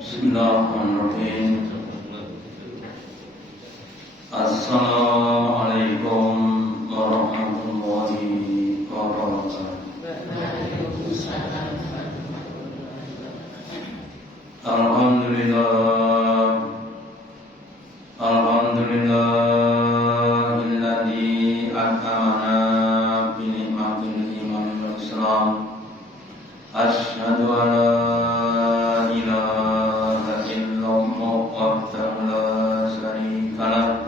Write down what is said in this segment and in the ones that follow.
Bismillahirrahmanirrahim. Assalamualaikum warahmatullahi wabarakatuh. Alhamdulillah, alhamdulillahilladzi akramana bi ni'matil iman wal Islam. Asyhadu an la ilaha illallah wahdahu la syarika lah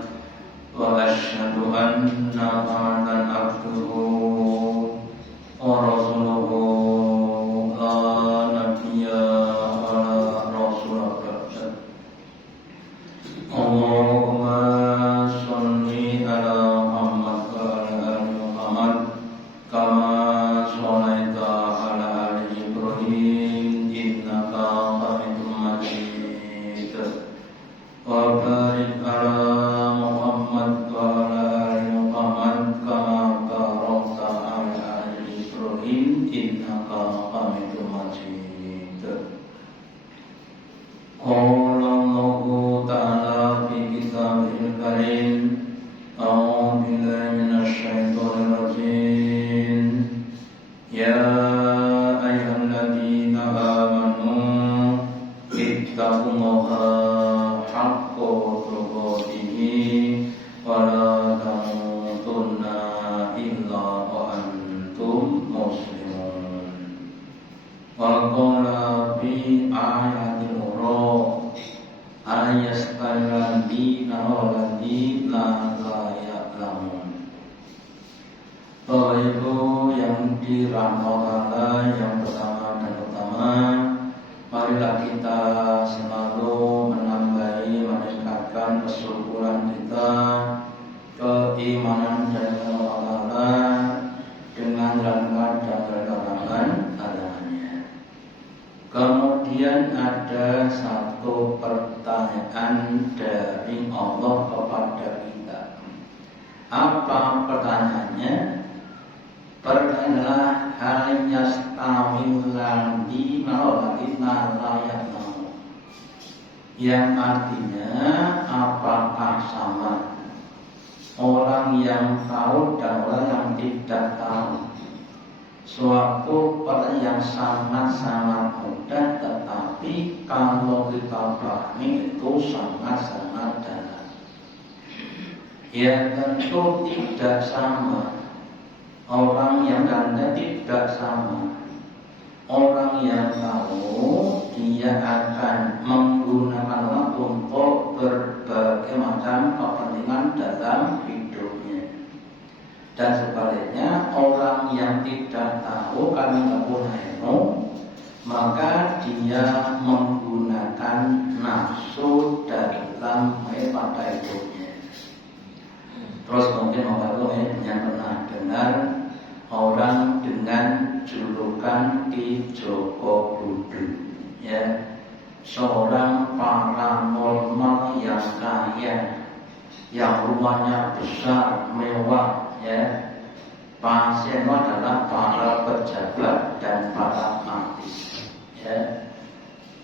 wa asyhadu anna Muhammadan abduhu wa rasuluhu la nabiyya wa la rasula ba'da. Allahumma sholli ala Muhammad wa ala ali Muhammad kama shallaita ala ali Ibrahim innaka Hamidum Majid. Wa barik ala Muhammad wa ala ali Muhammad kama barakta ala ali Ibrahim innaka Hamidum Majid. Qala Allahu ta'ala fi kitabihil karim. A'udzu billahi minasy syaithanir rajim. Ya ayyuhalladzina amanu ittaqullaha haqqa tuqatih wa la tamutunna illa wa antum muslimun. Wa qala fi ayatil ukhra ayastalladina waladina la ya'lamun. Bapak Ibu yang dirahmati Allah, yang pertama dan utama, marilah kita selalu menambahi, meningkatkan kesyukuran kita, keimanan dan Allah dengan rangka dan pertolongan adanya. Kemudian ada satu pertanyaan dari Allah kepada kita. Apa pertanyaannya? Pertanyaanlah hal yastawil ladina waladina la ya'lamun. Yang artinya apakah sama orang yang tahu dan orang yang tidak tahu? Suatu pertanyaan yang sangat-sangat mudah, tetapi kalau kita pahami itu sangat-sangat dalam. Ya tentu tidak sama. Orang yang ganda tidak sama. Orang yang tahu dia akan menggunakan waktu untuk berbagai macam kepentingan dalam hidupnya. Dan sebaliknya orang yang tidak tahu karena tidak punya ilmu, maka dia menggunakan nafsu dalam pada hidupnya. Terus mungkin orang yang pernah dengar orang dengan julukan Ki Joko Budu, ya, seorang paranormal yang kaya, yang rumahnya besar, mewah, ya. Pasien adalah para pejabat dan para artis, ya.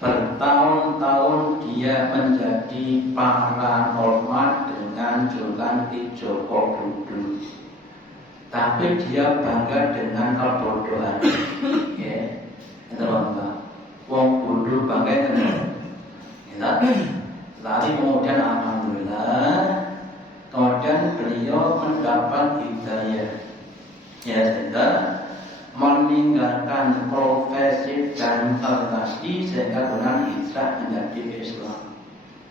Bertahun-tahun dia menjadi paranormal dengan julukan Ki Joko Budu. Tapi dia bangga dengan kebodohan, ya. Teman-teman, wong bodoh bangga dengan, ya. Lalu kemudian alhamdulillah, kemudian beliau mendapat hidayah, ya, sehingga meninggalkan profesi dan organisasi sehingga benar hijrah menjadi Islam.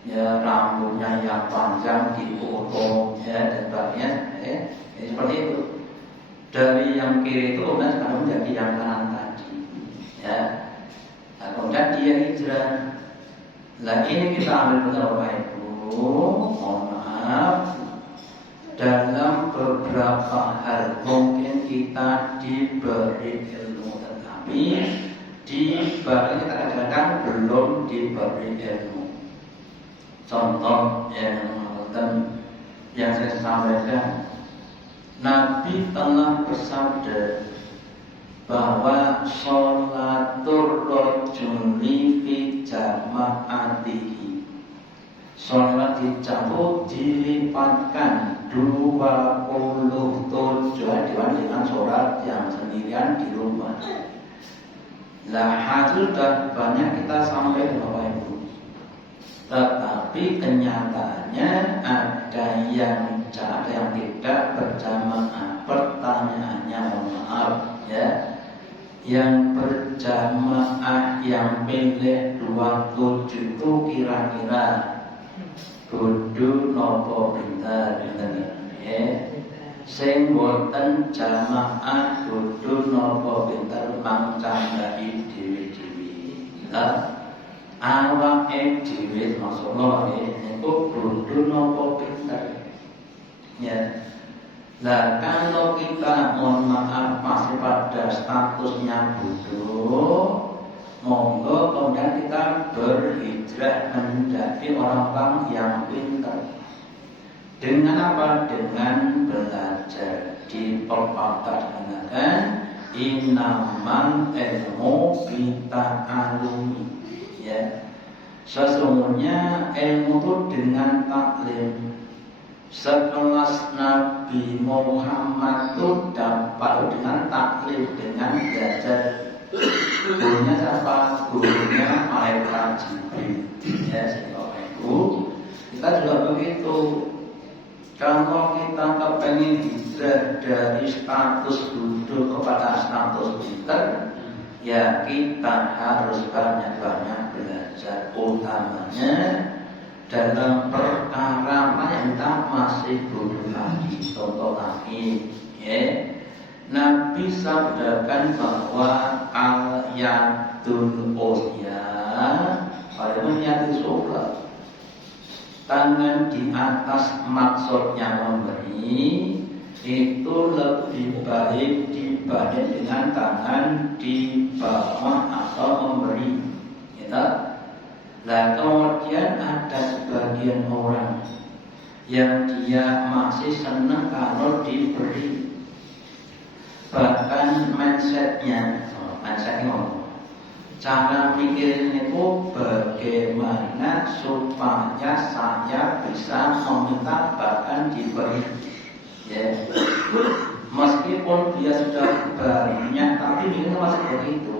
Ya, rambutnya yang panjang dipotong, ya, dan sebagainya, ya, seperti itu. Dari yang kiri itu kemudian sekarang menjadi yang kanan tadi, ya. Nah, kemudian dia hijrah. Nah, ini kita ambil benar Bapak Ibu, mohon maaf, dalam beberapa hal mungkin kita diberi ilmu, tetapi di bagian kadang-kadang belum diberi ilmu. Contoh yang saya sampaikan, Nabi telah bersabda, bahwa sholatur rajuli fi jama'atihi, sholat dicampur dilipatkan 27 dibandingkan sholat yang sendirian di rumah. Lah hasil sudah banyak kita sampai Bapak Ibu, tetapi kenyataannya ada yang tidak berjamaah. Pertanyaannya, mohon maaf ya, yang berjamaah yang pilih 27 itu kira-kira kudu nopo pinter ya. Sing boten jamaah kudu nopo pinter mangcandai dhewe-dhewe. Awake dhewe maksudnya niku kudu nopo pinter. Ya. Nah, kalau kita mohon maaf masih pada statusnya bodoh, monggo kemudian kita berhijrah menjadi orang-orang yang pintar. Dengan apa? Dengan belajar. Di pepatah mengatakan innamal ilmu bita'allumi. Ya. Sesungguhnya ilmu itu dengan taklim. Sekelas Nabi Muhammad itu dapat dengan taklim, dengan belajar. Gurunya siapa? Gurunya Malaikat Jibril. Ya, sehingga itu kita juga begitu. Kalau kita kepengen hijrah dari status duduk kepada status pinter, ya kita harus banyak-banyak belajar, utamanya dalam perkara yang kita masih bodoh lagi. Contoh lagi, ya, Nabi sabdakan bahwa al-yadul ulya, walaupun yadul sufla, tangan di atas maksudnya memberi itu lebih baik dibanding dengan tangan di bawah atau memberi. Gitu. Nah, kemudian ada sebagian orang yang dia masih senang kalau diberi, bahkan mindsetnya cara mikirin itu bagaimana supaya saya bisa meminta bahkan diberi. Ya. Meskipun dia sudah banyak, tapi mikirnya masih begitu.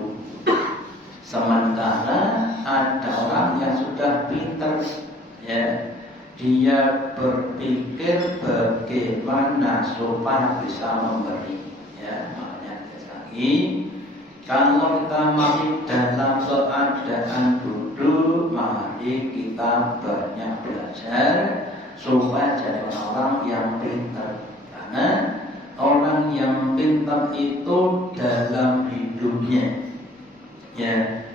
Sementara ada orang yang sudah pintar, ya, dia berpikir bagaimana supaya bisa memberi. Ya, makanya lagi. Kalau kita masih dalam keadaan duduk, mari kita banyak belajar supaya jadi orang yang pintar. Karena orang yang pintar itu dalam hidupnya, ya,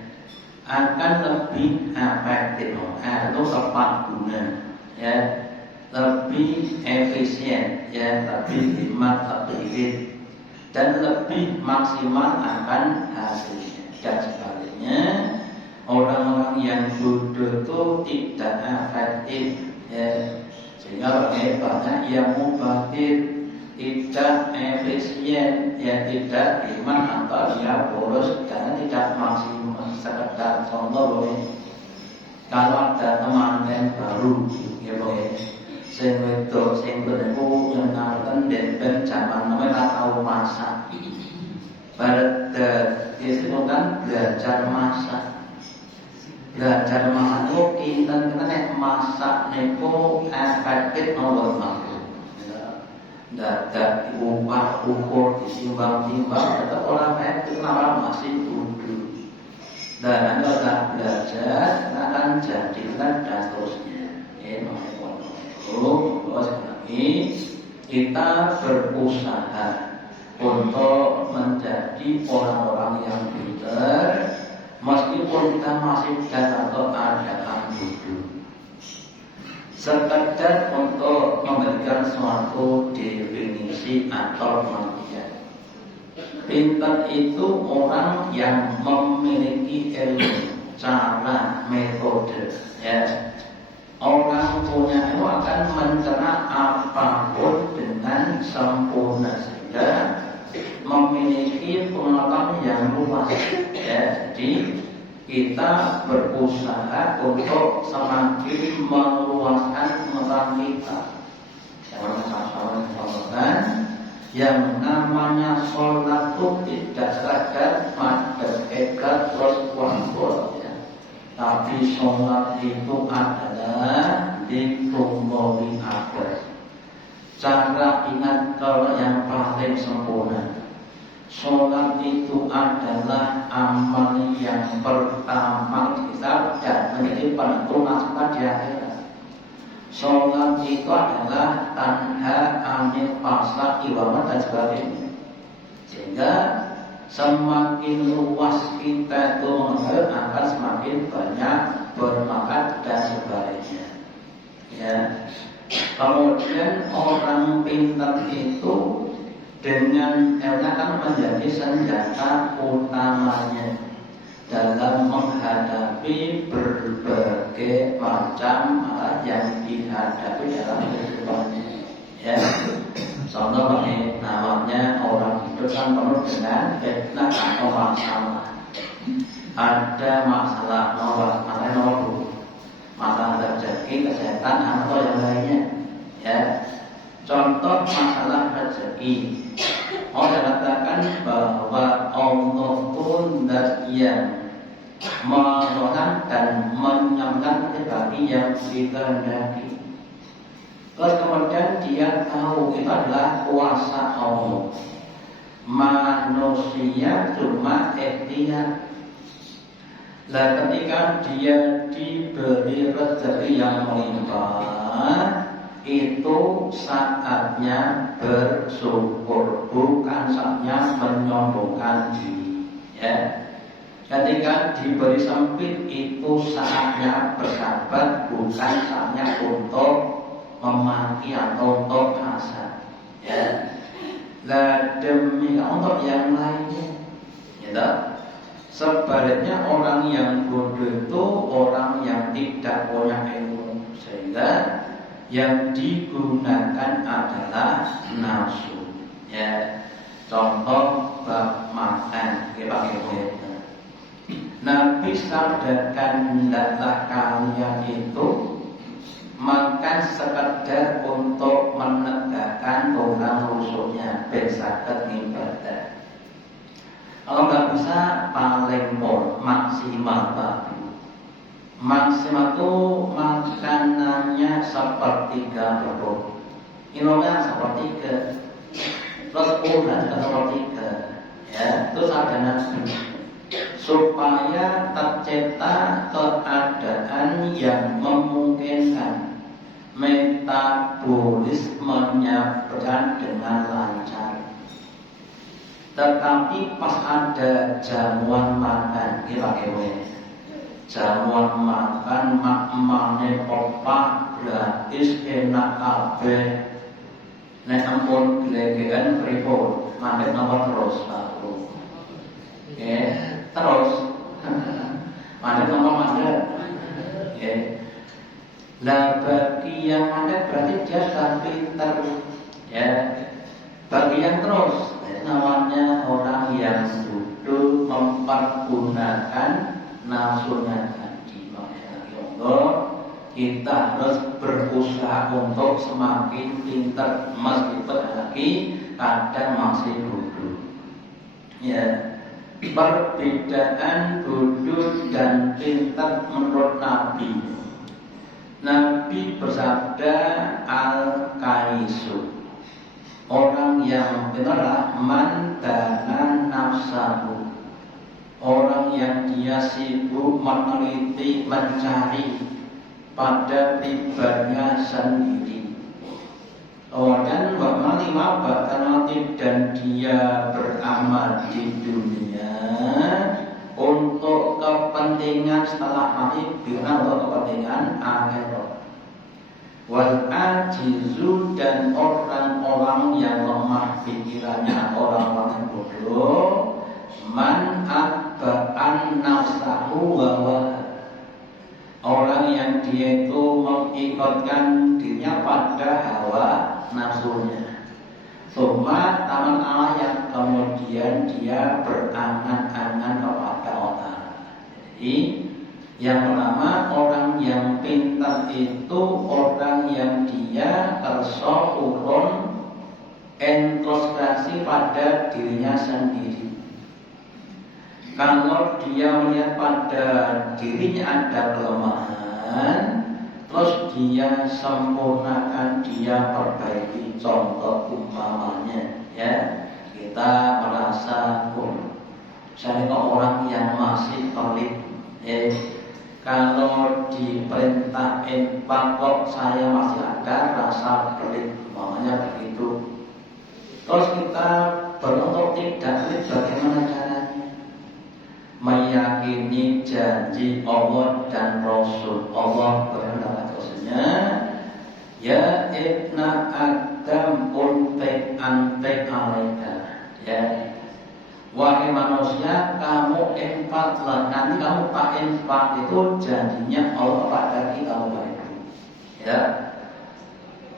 akan lebih efektif, atau tepat guna, ya, lebih efisien, ya, lebih hemat, lebih irit, dan lebih maksimal akan hasilnya. Dan sebaliknya, orang-orang yang bodoh itu tidak efektif, ya, sehingga banyak yang mubazir, tidak efisien, ya, tidak hemat, atau dia boros karena tidak maksimal. Sekedar contoh, kalau ada teman yang baru, ya, sing wedok sing berku ngenalkan dan zaman namanya tahu masak. Pada disebutkan belajar masak. Belajar masak itu kita nek masak niku efektif nomor 1. Dadak upah ukur disimbang-timbang tetap orang efektif nama masih duduk. Dan anda belajar akan jadikan dan seterusnya. Ini kita berusaha untuk menjadi orang-orang yang pintar, meskipun kita masih dalam keadaan duduk. Sekedar untuk memberikan suatu definisi atau pengertian. Pintar itu orang yang memiliki ilmu, cara, metode, ya. Orang punya itu akan mencerna apapun dengan sempurna, sehingga memiliki pengetahuan berusaha untuk semakin meluaskan pengetahuan kita. Yang namanya sholat itu tidak sekadar madhep ekat terus kumpul ya. Tapi sholat itu adalah ditumoli agar. Cara ingat kalau yang paling sempurna, sholat itu adalah amal yang pertama kita dan menjadi penentu nasib di akhirat. Sholat itu adalah tanha anil fasa iwamat dan sebagainya. Sehingga semakin luas kita itu mengenal akan semakin banyak bermanfaat dan sebagainya. Ya. Kemudian orang pintar itu dengan ilmu akan menjadi senjata utamanya dalam menghadapi berbagai macam yang dihadapi dalam kehidupannya. Ya, contoh ini namanya orang hidup kan penuh dengan fitnah atau masalah. Ada masalah nomor masalah rezeki, kesehatan atau yang lainnya. Ya, contoh masalah rezeki. Orang katakan bahwa Allah pun dat yang menolong dan menyelamatkan bagi yang dikehendaki. Terus kemudian dia tahu itu adalah kuasa Allah. Manusia cuma ikhtiar. Nah, ketika dia diberi rezeki yang melimpah, itu saatnya bersyukur, bukan saatnya menyombongkan diri. Ya. Ketika diberi sempit itu saatnya bersabar, bukan saatnya untuk memaki atau untuk hasad. Ya. Nah, demikian untuk yang lainnya. Ya. Sebaliknya orang yang bodoh itu orang yang tidak punya ilmu, sehingga yang digunakan adalah nafsu. Ya. Contoh bab makan, pakai Nabi sabdakan, hendaklah kalian itu makan sekedar untuk menegakkan tulang rusuknya, besakat ibadah. Kalau nggak bisa paling maksimal tapi maksimal itu makanannya sepertiga perut, minumnya sepertiga, terus juga sepertiga. Ya, terus ada nasi. Supaya tercipta keadaan yang memungkinkan metabolismenya berjalan dengan lancar. Tetapi pas ada jamuan makan, jamuan makan makmane opak gratis enak kabeh. Nek ampun gelegean pripun, mandek nomor terus aku. Oke. Terus mandek nomor mandek. Oke. Lah bagi yang mandek berarti dia sudah pintar. Ya. Bagi yang terus namanya orang yang duduk mempergunakan nafsunya tadi. Kita harus berusaha untuk semakin pintar, meskipun lagi kadang masih bodoh. Ya. Perbedaan bodoh dan pintar menurut Nabi. Nabi bersabda al-kaisu, orang yang pintar man dana nafsahu, orang yang dia sibuk meneliti, mencari pada pribadinya sendiri. Dan lima bahkan dan dia beramal di dunia untuk kepentingan setelah mati, bukan untuk kepentingan akhirat. Wal ajizu, dan orang-orang yang lemah pikirannya, orang-orang yang bodoh, man atba'an nafsahu wa orang yang dia itu mengikutkan dirinya pada hawa nafsunya. Suma taman Allah yang kemudian dia berangan-angan kepada Allah. Jadi Yang pertama, orang yang pintar itu orang yang dia kerso urun introspeksi pada dirinya sendiri. Kalau dia melihat pada dirinya ada kelemahan, terus dia sempurnakan, dia perbaiki. Contoh umpamanya, ya, kita merasa, saya kok orang yang masih pelit, kalau diperintah infak kok saya masih ada rasa pelit, makanya begitu. Terus kita beruntuk tidak pelit, bagaimana caranya? Meyakini janji Allah dan Rasul. Allah berkata Rasulnya, ya ibna Adam unfik anfik alaika, ya, wahai manusia, kamu infaklah. Nanti kamu pak infak itu janjinya Allah pada kita, ya.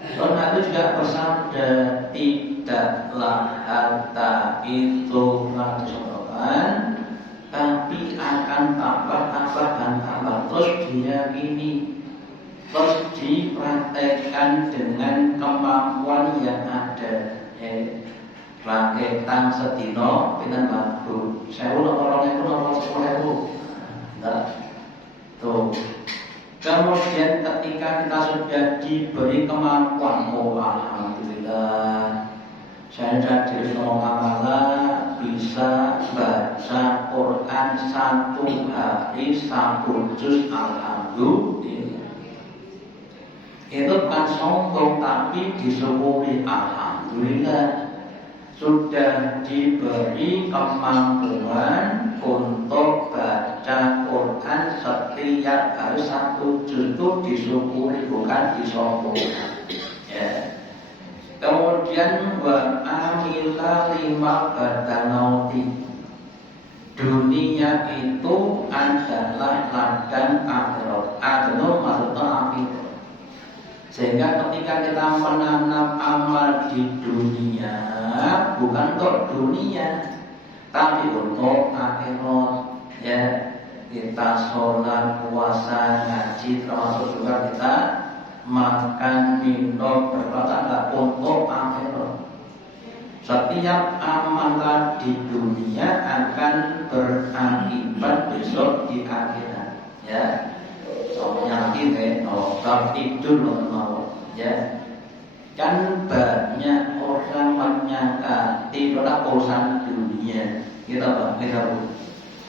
Karena itu juga bersabda, tidaklah harta itu disebutkan, tapi akan tambah dan tambah. Terus diyakini, terus dipraktekkan dengan kemampuan yang ada. Raketan sedino pinten baru 1000 orang itu 10.000. Nah, tuh. Kemudian ketika kita sudah diberi kemampuan, alhamdulillah, saya sudah diberi kemampuan bisa baca Quran 1 hari 1 juz, alhamdulillah. Itu kan sombong, tapi disyukuri, alhamdulillah. Sudah diberi kemampuan untuk baca Quran setiap hari 1 juz, itu disyukuri, bukan disombongkan, ya. Kemudian wa amila lima badanauti, dunia itu adalah ladang akhirat. Adno maksudnya akhirat. Sehingga ketika kita menanam amal di dunia, bukan untuk dunia, tapi untuk akhirat, ya. Kita sholat, puasa, ngaji, termasuk juga kita makan, minum, berkata untuk akhirat. Setiap amalan di dunia akan berakibat besok di akhirat, ya. Soalnya ini bab tidur mau, ya. Kan banyak orang menyangka tidurlah urusan dunia. Kita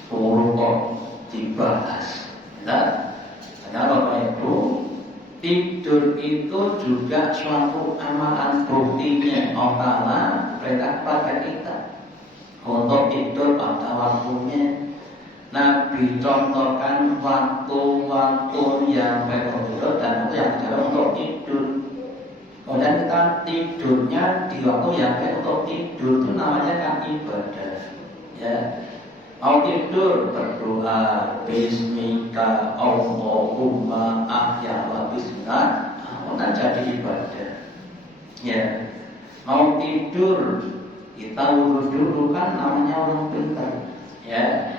perlu kok dibahas. Nah, kenapa itu? Tidur itu juga suatu amalan, buktinya Allah perintah pada kita untuk tidur pada waktunya. Nabi contohkan waktu-waktu yang berbeda dan waktu yang tidak untuk tidur. Kemudian kita tidurnya di waktu yang baik untuk tidur, itu namanya kan ibadah, ya. Mau tidur berdoa, bismika Allahumma ahya wa bismillah, kemudian jadi ibadah, ya. Mau tidur kita wudhu dulu, kan namanya orang pintar, ya.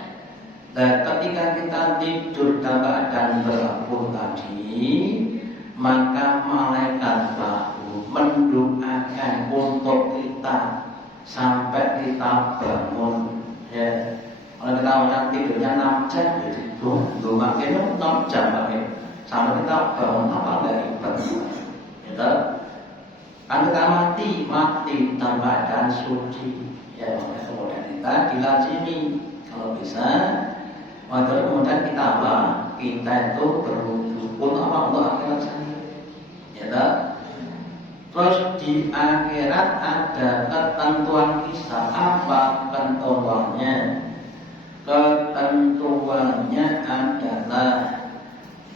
Dan ketika kita tidur dalam keadaan berlaku tadi, maka malaikat baru mendoakan untuk kita sampai kita bangun, ya. Kalau kita orang tidurnya 6 jam, gitu, makin 6 jam sampai kita bangun, apa enggak ibadah, gitu. Kan kita mati dalam keadaan suci, ya. Kemudian kita dilazimi kalau bisa. Kemudian kita apa? Kita itu berwudu apa untuk akhirat sendiri, ya. Terus di akhirat ada ketentuan kisah. Apa ketentuannya? Ketentuannya adalah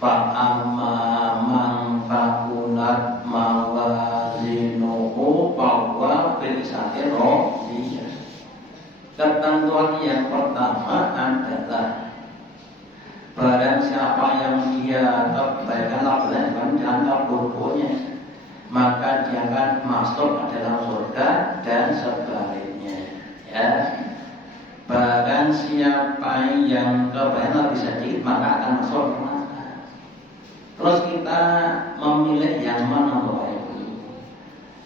fa'amma man fakunat mawazinuhu bahwa bilisati rohiyah. Ketentuan yang pertama adalah barang siapa yang dia kebaikan lakukan dianggap buruknya, maka dia akan masuk ke dalam surga dan sebaliknya, ya. Bahkan siapa yang kebayang lebih sedikit maka akan masuk neraka. Terus kita memilih yang mana Bapak Ibu?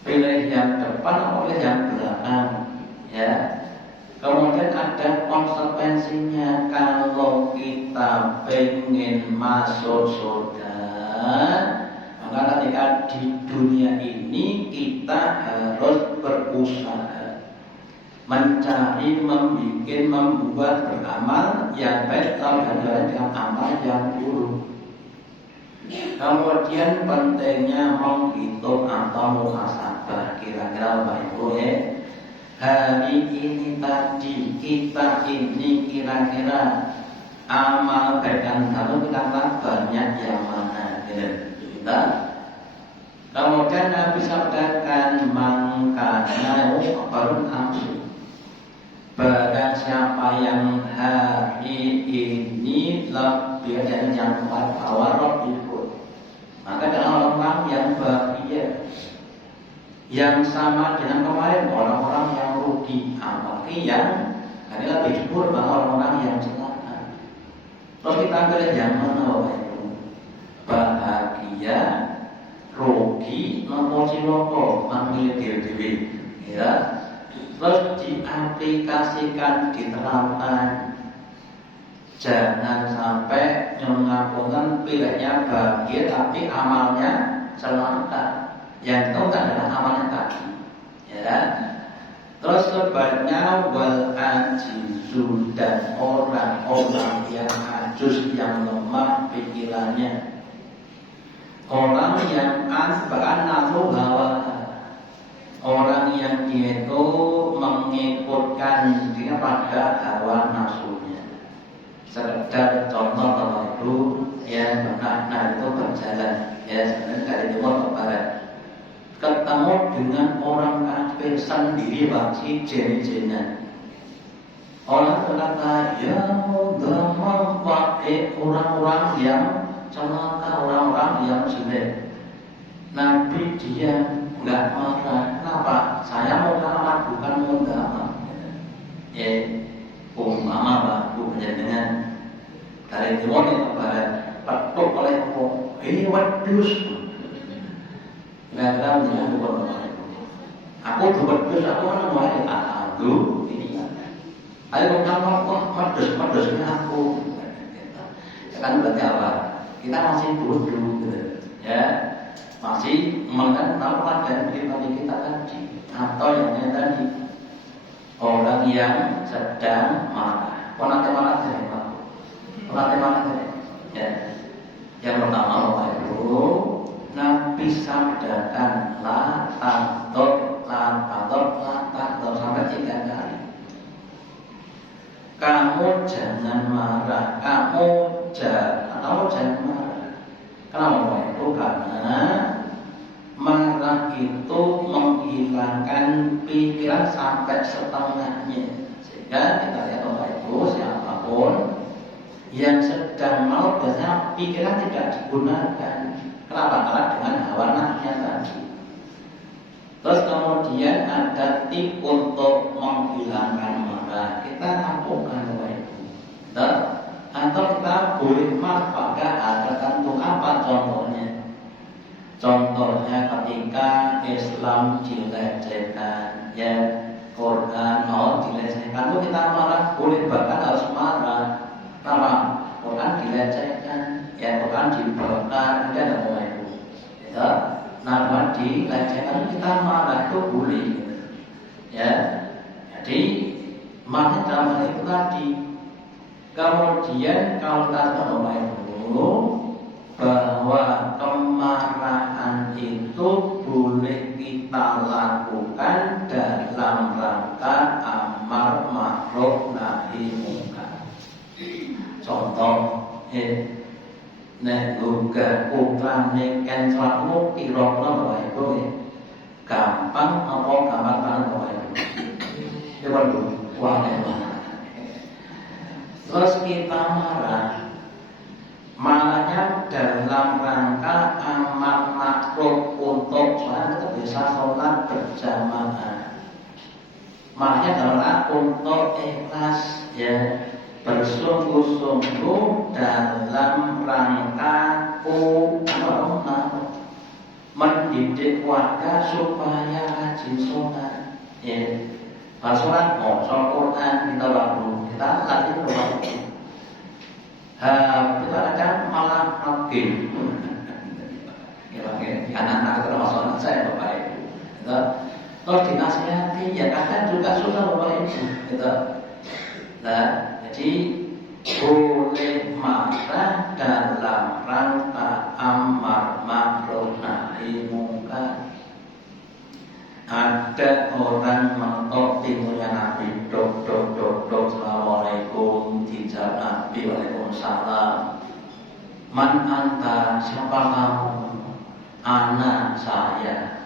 Pilih yang depan atau pilih yang belakang? Ya. Kemudian ada konsekuensinya kalau kita pengen masuk surga. Maka ketika di dunia ini kita harus berusaha mencari, membuat, beramal yang baik atau dengan amal yang buruk. Kemudian pentingnya menghitung atau muhasabah. Kira-kira Bapak Ibu hari ini tadi kita ini kira-kira amal baik dan buruk kita banyak yang mana? Kita kemudian Nabi sabdakan mangkana baru amsu. Barang siapa yang hari ini lebih dari yang bawah ikut, maka adalah orang yang bahagia. Yang sama dengan kemarin orang-orang yang rugi, apalagi yang hari lebih buruk orang-orang yang celaka. Terus kita pilih yang mana Bapak Ibu? Bahagia, rugi, nopo ciloko, memilih diri, ya. Terus diaplikasikan, diterapkan. Jangan sampai mengakukan pilihnya bahagia tapi amalnya celaka. Yang itu adalah amalnya tadi. Ya. Terus sebaliknya wal ajizu, dan orang-orang yang ajuz, yang lemah pikirannya. Orang yang bahkan nafsu hawa. Orang yang dia itu mengikutkan dia pada hawa nafsunya. Sekedar contoh Bapak Ibu, ya benar itu berjalan, ya sebenarnya dari timur ke barat, ketemu dengan orang kafir sendiri bangsi jen-jenan. Orang berkata, ya mudah orang-orang yang celaka, orang-orang yang jelek. Nabi dia enggak marah. Kenapa? Saya mau selamat bukan mau damai. Umpama Pak, Bu dengan dari timur ke barat, petuk oleh Allah. Ini wedus. Enggak tahu dengan bukan Bapak. Aku wedus, aku mana mau aduh ini. Ayo kamu kok wedus-wedusnya aku. Ya kan berarti apa? Kita masih bodoh gitu. Ya. Masih mengenal dan pribadi kita tadi, atau yang tadi orang yang sedang marah. Penate marah dari Pak. Penate marah dari. Ya. Yang pertama Bapak Ibu, Nabi sabdakan la takut sampai 3 kali. Kamu jangan marah, kamu jangan marah. Kenapa Bapak Ibu? Karena marah itu menghilangkan pikiran sampai setengahnya. Sehingga kita lihat Bapak Ibu, siapapun yang sedang mau biasanya pikiran tidak digunakan. Kenapa? Karena dengan hawa nafsunya tadi. Terus kemudian ada tip untuk menghilangkan marah. Kita lakukan Bapak Ibu. Atau kita boleh marah pada ada tertentu. Apa contohnya? Contohnya ketika Islam dilecehkan, ya Quran mau dilecehkan, itu kita marah, boleh bahkan harus marah. Kenapa? Quran dilecehkan, ya Quran dibakar, dia ada Bapak Ibu. Ya, nama dilecehkan kita marah itu boleh. Ya, jadi marah dalam hal itu tadi. Kemudian kalau kita Bapak Ibu, bahwa kemarahan itu boleh kita lakukan dalam rangka amar ma'ruf nahi munkar. Contoh, nek uga uklane kan selaku kira-kira Bapak Ibu gampang apa gampang banget Bapak Ibu. Coba dulu, terus kita marahnya dalam rangka amar ma'ruf untuk sholat, kita bisa sholat berjamaah. makanya adalah untuk ikhlas ya, bersungguh-sungguh dalam rangka mendidik warga supaya rajin sholat ya. Pas sholat mau Quran kita waktu kita latih waktu kita kadang malah game ya, anak-anak termasuk anak saya Bapak Ibu gitu. Kalau dinasihati ya kadang juga susah Bapak Ibu gitu. Nah, jadi boleh marah dalam rangka amar ma'ruf nahi mungkar. Ada orang mentok timurnya Nabi dok assalamualaikum, dijawab Nabi waalaikumsalam. Man anta, siapa kamu? Anak saya.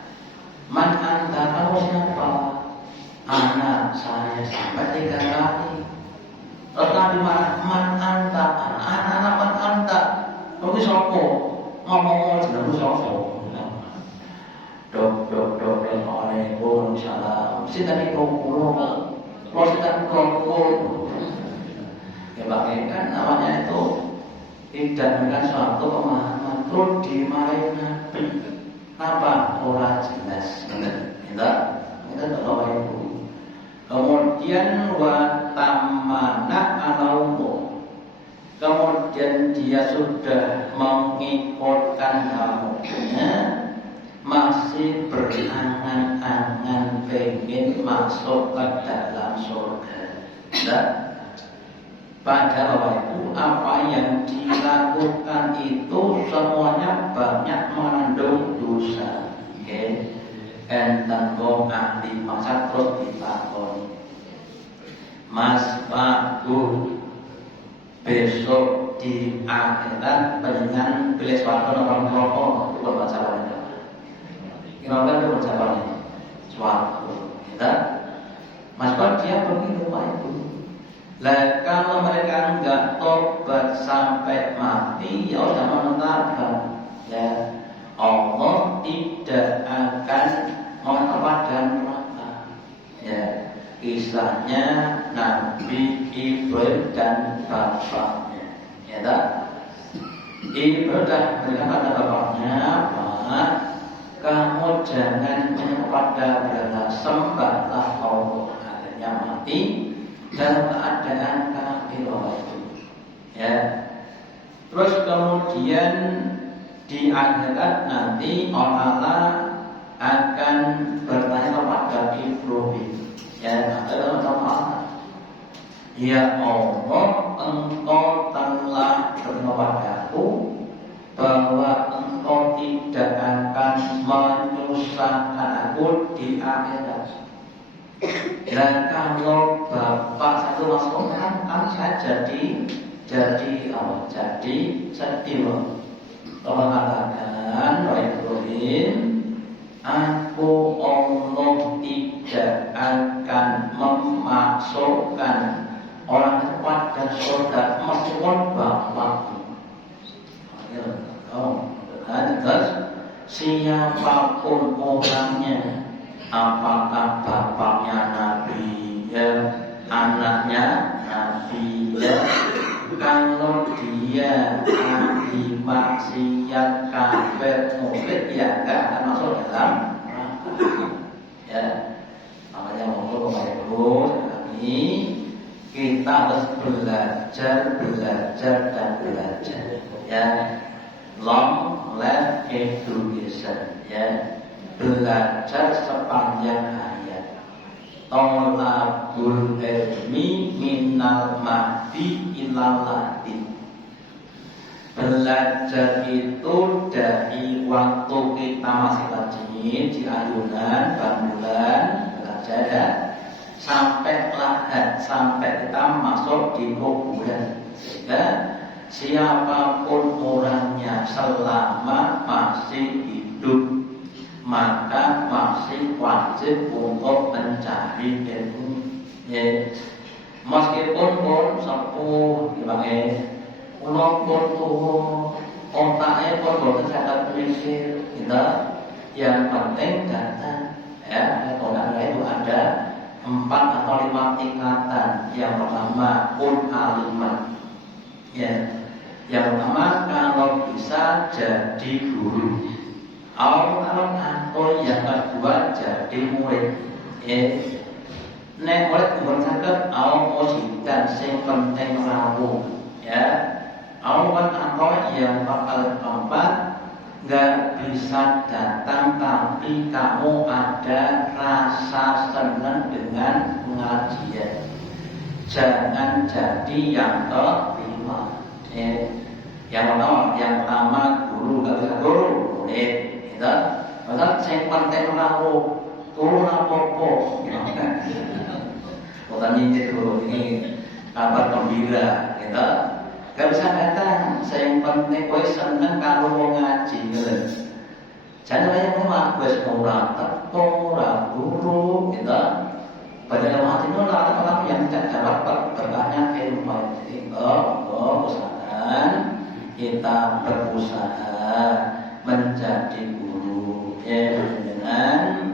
Man anta, kamu siapa? Anak saya. Sampai 3 kali. Terus Nabi marah, man anta, anak man anta. Kamu siapa? Ngomong jenengmu siapa? Dok Waalaikumsalam. Sinten iku kula? Kula sinten kula? Ya Pak, kan namanya itu tidak dengan suatu pemahaman terus dimarahin Nabi. Apa? Orang jelas. Kita Bapak Ibu. Kemudian wa tamana alaumu. Kemudian dia sudah mengikutkan hamunya, masih berangan-angan pengen masuk ke dalam surga. Nah, pada Bapak Ibu, apa yang dilakukan itu semuanya banyak mengandung dosa. Okay. Enten wong ahli masak terus ditakoni, Mas Pak Bu, besok di akhirat pengen pilih suatu orang rokok itu masalahnya. Kira-kira itu jawabannya suatu. Kita, Mas Pak dia begitu Pak Ibu. Lah kalau mereka enggak tobat sampai mati, ya sudah menetapkan ya Allah tidak akan menempatkan neraka. Ya, kisahnya Nabi Ibrahim dan bapaknya. Ya tak? Ibrahim berkata pada bapaknya, Pak, kamu jangan kepada berhala, sembahlah Allah. Akhirnya mati dalam keadaan kafir itu. Ya. Terus kemudian di akhirat nanti Allah akan bertanya kepada Ibrahim. Ya, Allah. Ya Allah, engkau telah berkataku bahwa engkau tidak akan menyusahkan aku di akhirat. Dan kalau bapak satu masuk kan saya jadi sedih. Allah katakan, wahai Ibrahim, aku Allah tidak akan memasukkan orang kepada surga meskipun bapakmu. Terus siapapun orangnya, apakah bapaknya Nabi ya, anaknya Nabi ya, kalau dia ahli maksiat kafir musyrik ya enggak akan masuk dalam neraka. Ya, makanya mohon Bapak Ibu sekali kita harus belajar dan belajar. Ya, long life education. Ya, belajar sepanjang hayat. Tolabul ilmi minal mahdi ilal lahdi. Belajar itu dari waktu kita masih kecil di ayunan, bangunan, belajar ya, sampai lahad, sampai kita masuk di kuburan. Sehingga siapapun orangnya selama masih hidup, maka masih wajib untuk mencari ilmu. Ya. Meskipun pun sepuh, ulang pun tua, otaknya pun boten sadar mikir, kita yang penting data. Ya, kalau itu ada 4 atau 5 tingkatan. Yang pertama kun aliman. Ya. Yang pertama kalau bisa jadi guru. Atau yang kedua jadi murid. Nek murid pun saged dan sing penting rawuh. Ya. Atau yang keempat nggak bisa datang tapi kamu ada rasa senang dengan pengajian. Jangan jadi yang kelima. Yang pertama guru nggak bisa guru murid. Gitu. Padahal yang penting rawuh guru apa-apa. Bukan ini guru ini kabar gembira. Gitu. Gak bisa datang, saya penting gue seneng kalau mau ngaji gitu. Jangan banyak rumah, gue semua teko, guru gitu. Padahal hati nolak orang yang tidak dapat bertanya ilmu. Jadi usahakan kita berusaha menjadi guru dengan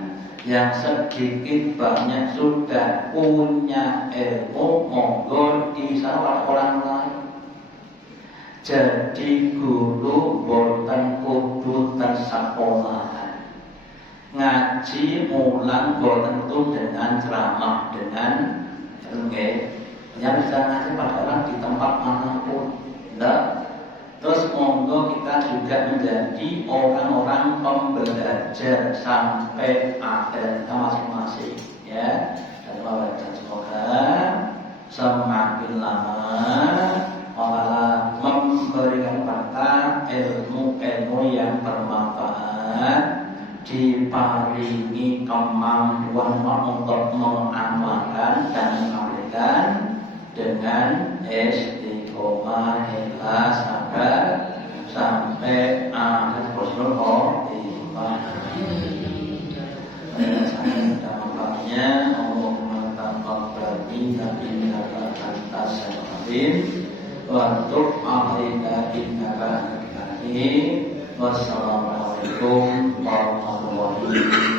yang sedikit banyak sudah punya ilmu monggo disawat orang lain. Jadi guru boten kudu ten sekolahan. Ngaji mulang boten itu dengan ceramah dengan yang bisa ngaji pada orang di tempat manapun. Terus monggo kita juga menjadi orang-orang pembelajar sampai akhir kita masing-masing ya. Dan semoga semakin lama Allah memberikan kita ilmu-ilmu yang bermanfaat, diparingi kemampuan untuk mengamalkan dan mengamalkan dengan istiqomah, ikhlas, sabar sampai akhir Rasul khotimah. Saya dampaknya Allahumma taqabbal minna innaka antas samiul untuk akhirnya innaka antal alim. Wassalamualaikum warahmatullahi wabarakatuh.